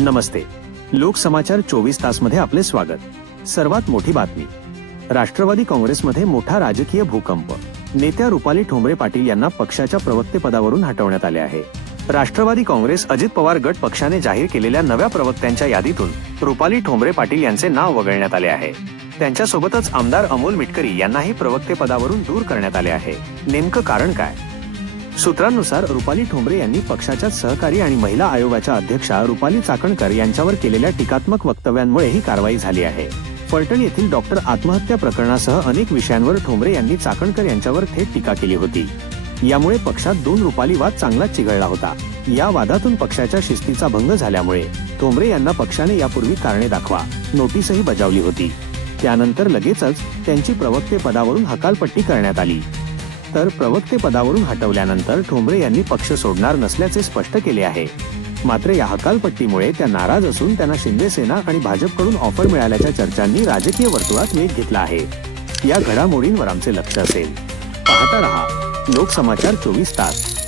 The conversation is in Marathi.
नमस्ते. लोकसमाचार चोवीस तासमध्ये आपले स्वागत. सर्वात मोठी बातमी. राष्ट्रवादी काँग्रेसमध्ये मोठा राजकीय भूकंप. नेत्या रुपाली ठोंबरे पाटील यांना पक्षाच्या प्रवक्तेपदावरून हटवण्यात आले आहे. राष्ट्रवादी काँग्रेस अजित पवार गट पक्षाने जाहीर केलेल्या नव्या प्रवक्त्यांच्या यादीतून रुपाली ठोंबरे पाटील यांचे नाव वगळण्यात आले आहे. त्यांच्यासोबतच आमदार अमोल मिटकरी यांनाही प्रवक्तेपदावरून दूर करण्यात आले आहे. नेमकं कारण काय? सूत्रांनुसार रुपाली ठोंबरे यांनी पक्षाच्या सहकारी आणि महिला आयोगाच्या अध्यक्षा रुपाली चाकणकर यांच्यावर केलेल्या टीकात्मक वक्तव्यांमुळे ही कारवाई झाली आहे. फलटण येथील डॉक्टर आत्महत्या प्रकरणासह अनेक विषयांवर ठोंबरे यांनी चाकणकर यांच्यावर थेट टीका केली होती. यामुळे पक्षात दोन रुपाली वाद चांगलाच चिघळला होता. या वादातून पक्षाच्या शिस्तीचा भंग झाल्यामुळे ठोंबरे यांना पक्षाने यापूर्वी कारणे दाखवा नोटीसही बजावली होती. त्यानंतर लगेचच त्यांची प्रवक्ते पदावरून हकालपट्टी करण्यात आली. तर प्रवक्ते पदावरून हटवल्यानंतर ठोंबरे यांनी पक्ष सोडणार नसल्याचे स्पष्ट केले आहे. मात्र या हकालपट्टीमुळे त्या नाराज असून त्यांना शिंदे सेना आणि भाजपकडून ऑफर मिळाल्याच्या चर्चांनी राजकीय वर्तुळात वेग घेतला आहे. या घडामोडींवर आमचे लक्ष असेल. पाहता रहा. लोकसमाचार चोवीस तास.